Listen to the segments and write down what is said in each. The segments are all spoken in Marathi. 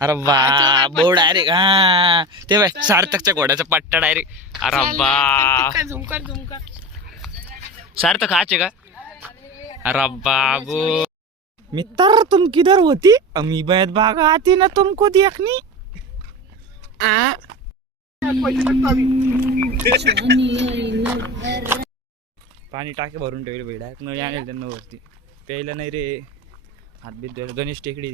अरे वा बो डायरेक्ट हा. ते बाय सार्थकच्या घोड्याचा पट्टा डायरेक्ट अरे बा झुमकर झुमकर सार्थक हाचे का? अरे बाबू मित्र तुम किधर होती? अमी बैद बाग आती ना तुमको देखनी. पाणी टाके भरून ठेवले डायरेक्ट नळी आणेल त्यांना वरती. प्यायला नाही रे. हात बीत धुवायला. गणेश टेकडी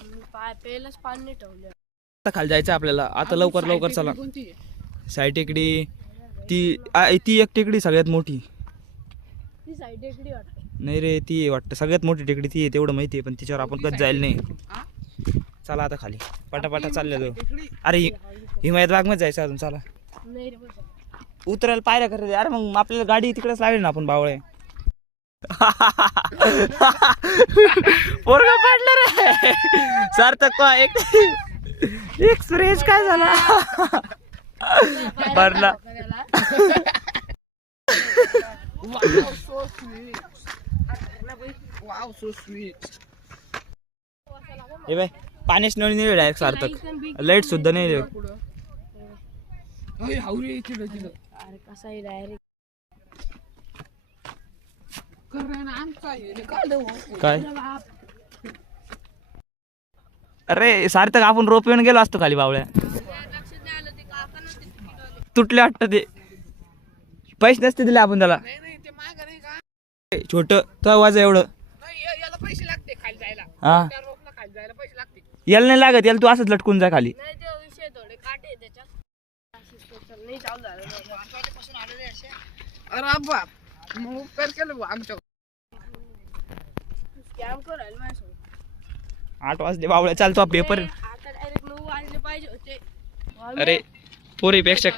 ती पाय पहिलंच पाणी ठेवलं. आता खाली जायचं आपल्याला. आता लवकर लवकर चला. साई टेकडी ती आ, ती एक टेकडी सगळ्यात मोठी. ती साईड इकडे वाटते. नाही रे ती आहे वाटतं. सगळ्यात मोठी टेकडी ती आहे तेवढं माहिती आहे पण तिच्यावर आपण कधी जायला नाही. चला आता खाली. पटापटा चालले तो अरे हि- हिमायत बागमध्ये जायचं अजून चला. नाही रे बस उतरायला पायऱ्या करायला अरे मग आपल्याला गाडी तिकडेच लागली ना आपण बावळे पोरग पडलं रे. सार्थक पहा, एक एक काय झाला? भरला हे बाय पाण्याच नळी नाही डायरेक्ट सार्थक. लाइट सुद्धा नाही रे अरे कसा आहे डायरेक्ट काय? अरे सार्थक आपण रोप येऊन गेलो असतो खाली बावळ्या. तुटले वाटत ते. पैसे नसते दिले आपण त्याला. छोट तो आवाज एवढं. पैसे लागते खाली जायला. हा. त्या रोपला खाली जायला पैसे लागते. याला नाही लागत याला तू असंच लटकून जा खाली. अरे बाप. मग उपकार केलं आमच्या स्कॅम करायला माझ्यासोबत. आठ वाजले बावळ्या चालतो पेपर. आता डायरेक्ट नऊ वाजले पाहिजे होते. अरे पोरीपेक्षा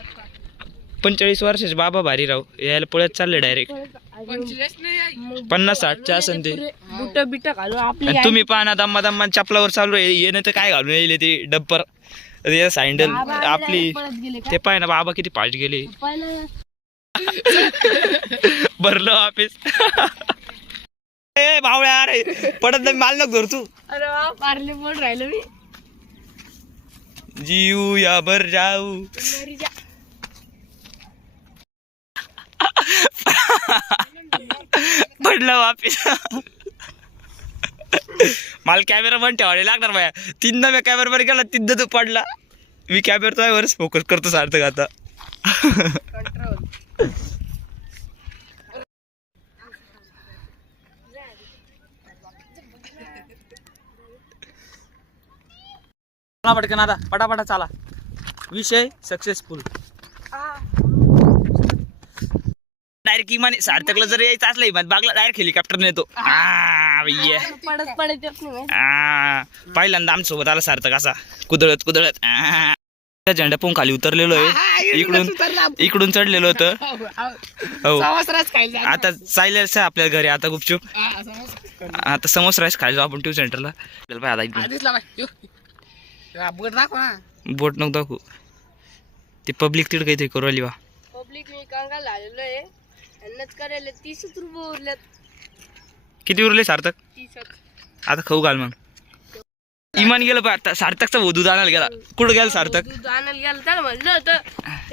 पंचेचाळीस वर्षाचे बाबा भारी राव. यायला पळत चालले डायरेक्ट पंचेचाळीस नाही आई. पन्नास साठच्या असन ते. बुट बिट घालून आपली आणि तुम्ही पाहा दम्मा दम्मा चपलावर चालू आहे. येणं तर काय घालून येईल ते? डब्बर. सँडल बाबा आपली direct पळत गेले का? ते पाय ना बाबा किती फास्ट गेले. पहिलं भरलं ऑफिस ए बावळ्या अरे पडत नाही माल नको धर तू. अरे वा पार्ले बोल राहिलो मी. जीव या बर जाऊ. पडलं वापिस मला कॅमेरा बंद ठेवायला लागणार बाया. तीनदा मी कॅमेरा वर गेला तीनदा तू पडला. मी कॅमेरा तो वरच फोकस करतो सार्थक आता. चला पटकन आता पटापटा चाला. विषय सक्सेसफुल डायरेक्ट इमाने सार्थकला जर यायचं असलं इमान बागला डायरेक्ट हेलिकॉप्टर येतो. आ भैया पडत पडत येत नाही माहिती. आ, पहिल्यांदा आमच्यासोबत आला सार्थक असा. कुदळत कुदळत. आ. त्या झेंडा पोंग खाली उतरलेलो आहे. इकडून इकडून चढलेलो होतं. हो खायला जा. आता चाललेलं आपल्या घरी आता गुपचूप. हा. आता समोसा राईस खायला जाऊ आपण ट्यूब सेंटरला आपल्याला पाय आता इकडून आधीच लावा. बोट दाखव ना. बोट नको दाखवू. ते पब्लिक तिकडे काहीतरी करू आली बा. पब्लिक मी कंगाल झालेलो आहे. यांनाच करायला तीसच रुपये उरल्यात. किती उरले सार्थक? आता खाऊ घाल मग. इमान गेलं पाय आता सार्थकचा दूध आणायला गेला. कुठं गेला सार्थक? आणायला गेलं त्याला म्हणलं होतं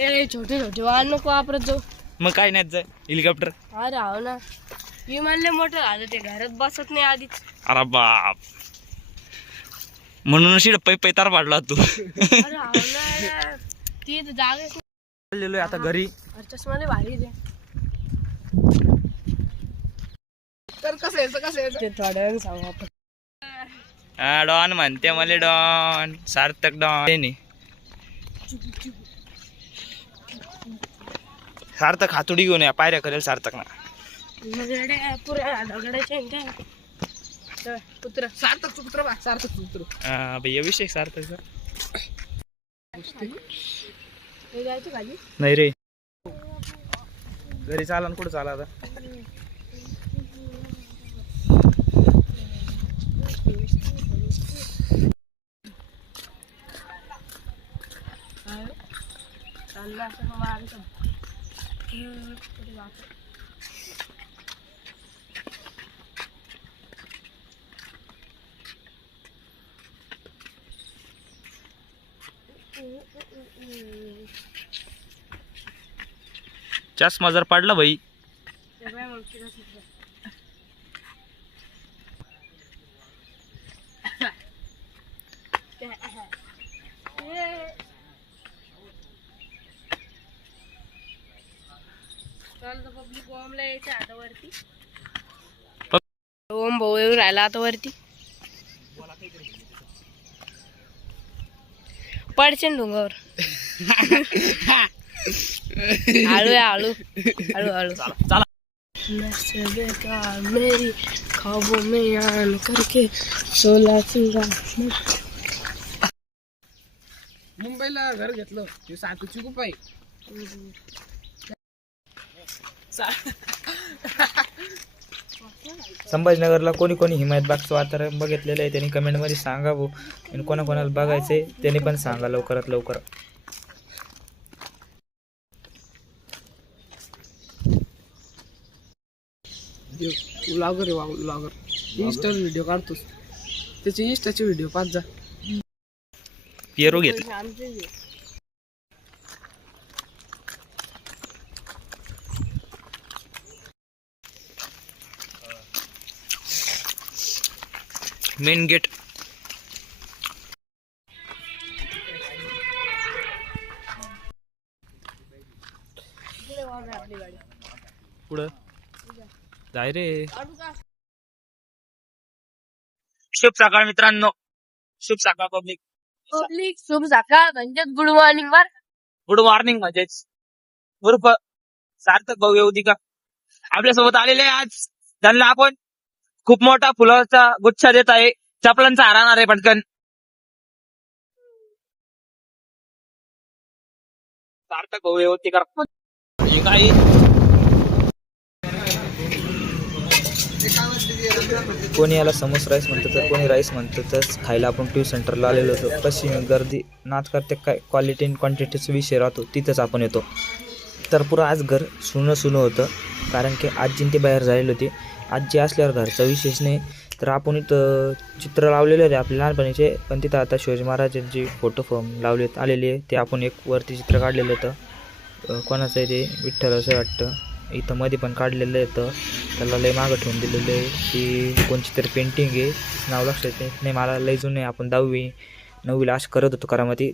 "ए, छोटे छोटे वाहन नको वापरत जाऊ. मग काय नाही जाय हेलिकॉप्टर अरे हो ना. विमानले मोठं झालं ते घरात बसत नाही आधीच. अरे बाप. म्हणून पै पैतार पाडला तू. हो ती. चाललेलो आता घरी. अरे चष्मा लय भारी आहे. तर कसं यायचं कसं यायचं? ते थोड्या वेळ सांगू आपण. हा डॉन म्हणते मला डॉन. सार्थक डॉन. नाही सार्थक हातोडी घेऊन या पायऱ्या करेल सार्थक ना दगडे पुऱ्या पुत्र सार्थक सुपुत्र बा सार्थक सुपुत्र हा, भैया विषय सार्थक जायचं खाली नाही रे. घरी चाला ना कुठं चाला आता? चाललं असं मग चष्मा जर पडला भाई ओम भाऊ येऊ राहिला आता वरती. पडचे डोंगावर. हळू आहे, हळू हळू हळू चला नशे बेकार मेरी ख्वाबों में आन करके सोला सिंगार मुंबईला घर घेतलं ते सातूची खूप आहे संभाजीनगरला कोणी कोणी हिमायतबागचं वातावरण बघितलेलं आहे त्यांनी कमेंटमध्ये सांगावं. आणि कोणाकोणाला बघायचं त्यांनी पण सांगा लवकरात लवकर. ब्लॉगर आहे ब्लॉगर इंस्टा व्हिडिओ काढतोस. त्याचे इंस्टाचे व्हिडिओ पाच जा. पिअरो घेतलं. आमचे मेन गेट पुढं. जाय रे शुभ सकाळ मित्रांनो. शुभ सकाळ पब्लिक पब्लिक शुभ सकाळ म्हणजे गुड मॉर्निंग वर. गुड मॉर्निंग म्हणजेच. उर्फ सार्थक भाऊ येऊ का? आपल्यासोबत आलेले आहे आज. त्यांना आपण खूप मोठा फुलाचा गुच्छ देत आहे. चपलांचा हाराणार आहे पटकन. सार्थक भाऊ येऊ का? हे कोणी याला समोस राईस म्हणतं तर कोणी राईस म्हणतं तर खायला आपण ट्यू सेंटरला आलेलो होतो. कशी गर्दी नाच करते काय क्वालिटी अँड क्वांटिटीचा विषय राहतो तिथंच आपण येतो. तर पुरं आज घर सुनं सुनं होतं कारण की आजीन ते बाहेर झालेली होती. आजी असल्यावर घरचा विशेष नाही. तर आपण इथं चित्र लावलेले होते आपल्या लहानपणीचे पण तिथं आता शिवाजी महाराजांचे फोटो फॉर्म लावले आलेले आहे. ते आपण एक वरती चित्र काढलेलं होतं. कोणाचं आहे ते? विठ्ठल असं वाटतं. इथं मध्ये पण काढलेलं येतं त्याला लय मागं ठेवून दिलेलं आहे. की कोणची तरी पेंटिंग आहे. नाव लक्षात नाही. मला लय जुने आपण दहावी नववीला असं करत होतो करामध्ये